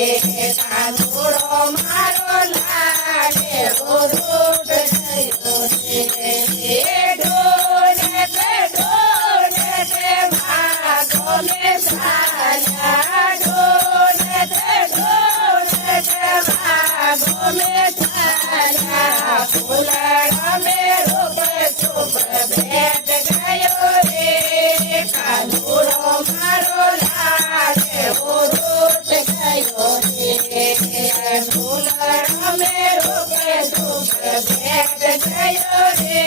કાનુડો મારો લાડે રૂટ થયો રે ઢોને તે ભાગો મે સાયા ઢોને તે ભાગો મે સાયા ફૂલડા મે રૂપ શુભ ભેટ ગયો રે કાનુડો મારો લાડે રૂટ થયો રે ફૂલડા મે રૂપ શુભ ભેટ ગયો રે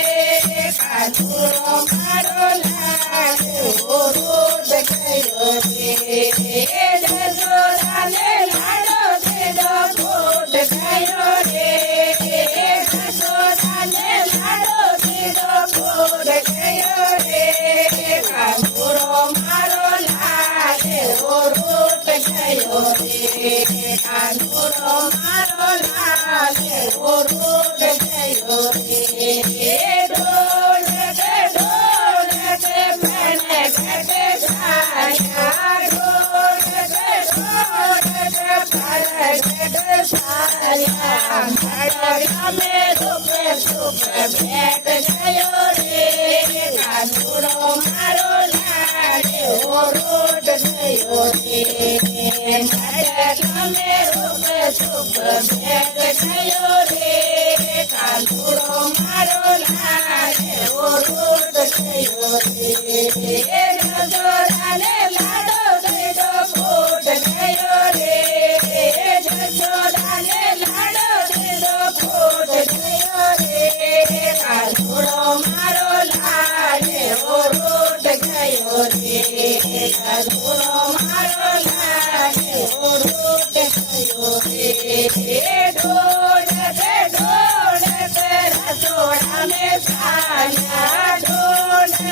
કાનુડો મારો લાડે રૂટ થયો રે જસોદાને લાડો દીધો ફૂટ ગયો રે જસોદાને લાડો દીધો ફૂટ ગયો રે કાનુડો મારો લાડે રૂટ થયો રે કાનુડો મારો લાડે રૂટ થયો રે ઢોલ તે મને ઘટે સાયા ઢોલ તે ઘટે સાયા ઘડા મે રૂપ શુભ ભેટ ગયો રે કાનુડો મારો લાડે રૂટ થયો રે ઘડા મે રૂપ શુભ ભેટ ગયો રે કાનુડો મારો લાડે રૂટ થયો રે જસોદાને લાડો દીધો ફૂટ ગયો રે જસોદાને લાડો દીધો ફૂટ ગયો રે કાનુડો મારો લાડે રૂટ ગયો રે કાનુડો મારો લાડે રૂટ ગયો રે ઢોલ તે રસોડા મે સાયા ઢોલ તે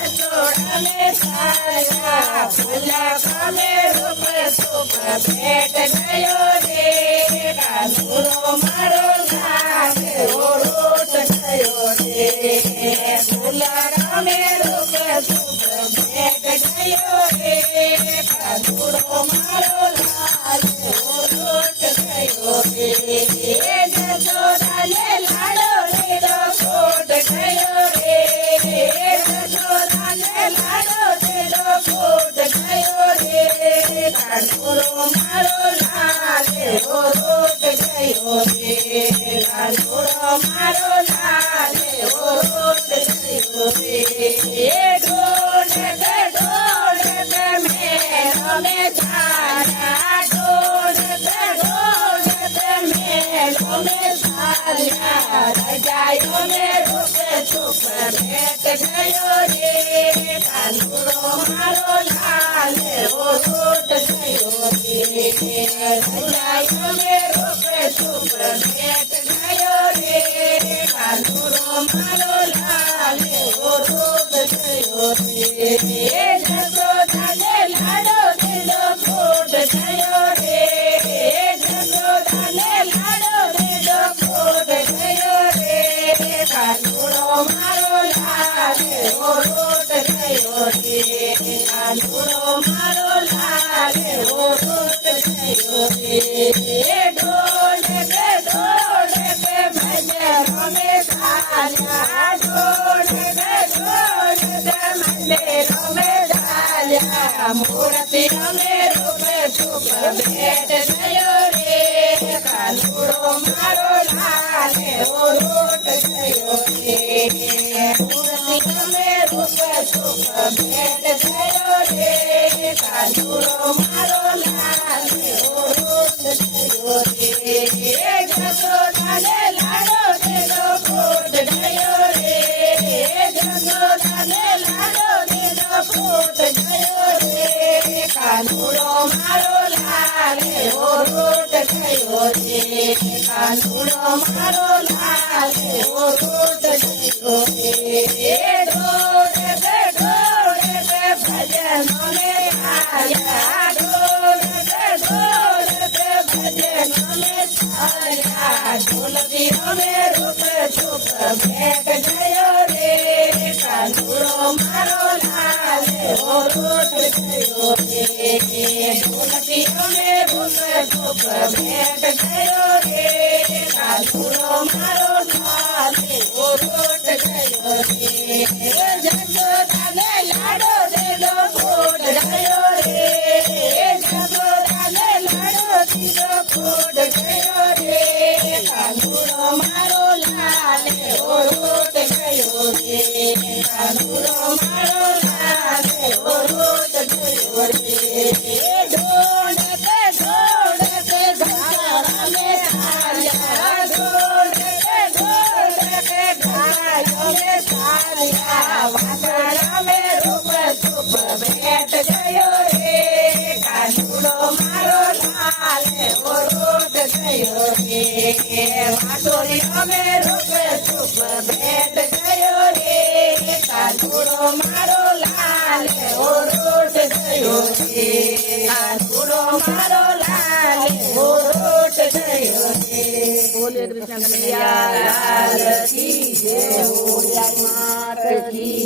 રસોડા મે સાયા ફૂલડા મે રૂપ શુભ ભેટ ગયો રે કાનુડો મારો લાડે રૂટ થયો રે ફૂલડા મે રૂપ શુભ ભેટ ગયો રે કાનુડો મારો લાડે રૂટ થયો રે જસોદાને લાડો દીધો ફૂટ ગયો રે જસોદાને લાડો દીધો ફૂટ ગયો રે કાનુડો મારો લાડે રૂટ થયો રે કાનુડો મારો લાડે રૂટ થયો રે ઢોલ તે મેળો મે સાયા ઢોલ તે મેળો મે સાયા રજાયો મે રૂપ શુભ ભેટ ગયો રે કાનુડો મારો લાડે રૂટ થયો રે રજાયો મે રૂપ શુભ ભેટ ગયો રે કાનુડો મારો લાડે રૂટ થયો રે જસોદાને લાડો દીધો ફૂટ ગયો રે જસોદાને લાડો દીધો ફૂટ ગયો રે કાનુડો મારો લાડે રૂટ થયો રે કાનુડો મારો લાડે રૂટ થયો રે ઢોલ તે મંદિરો મે સાયા ઢોલ તે મંદિરો મે સાયા મૂર્તિઓ મે રૂપ શુભ ભેટ ગયો રે કાનુડો મારો લાડે રૂટ થયો રે મૂર્તિઓ મે રૂપ શુભ ભેટ ગયો રે કાનુડો મારો લાડે રૂટ થયો રે જસોદાને લાડો દીધો ફૂટ ગયો રે જસોદાને લાડો દીધો ફૂટ ગયો રે કાનુડો મારો લાડે રૂટ થયો રે કાનુડો મારો લાડે રૂટ થયો રે ઢોલ તે ભજનો મે આયા ઢોલ તે ભજનો મે સાયા ઢોલકી રમે રૂપ ચૂપ ભેટ ગયો રે કાનુડો મારો લાલ ઓ રોટ ગયો રે ઢોલકી રમે રૂપ ચૂપ ભેટ ગયો રે કાનુડો મારો લાલ ઓ રોટ ગયો રે જસોદાને લાડો દેલો ખોટ ગયો રે જસોદાને લાડો દીધો ખોટ ગયો રે કાનુડો મારો લાલ ઓ રોટ ગયો રે કાનુડો મારો લાલ ઓ રોટ ગયો રે ઢોળકે ઢોળકે ઘાયા મે આયા ઢોળકે ઢોળકે ઘાયા મે આયા વાસણા મે રૂપ ચૂપ ભેટ ગયો રે કાનુડો મારો લાલ ઓ રોટ ગયો રે વાસોરી અમે રૂપ ચૂપ ભેટ ગયો રે કાનુડો મારો લાલ ઓ રોટ ગયો રે કાનુડો મારો લાલ ઓ રોટ ગયો રે બોલે કૃષ્ણ કનૈયા લાલ કી જય બોલ્યા માત કી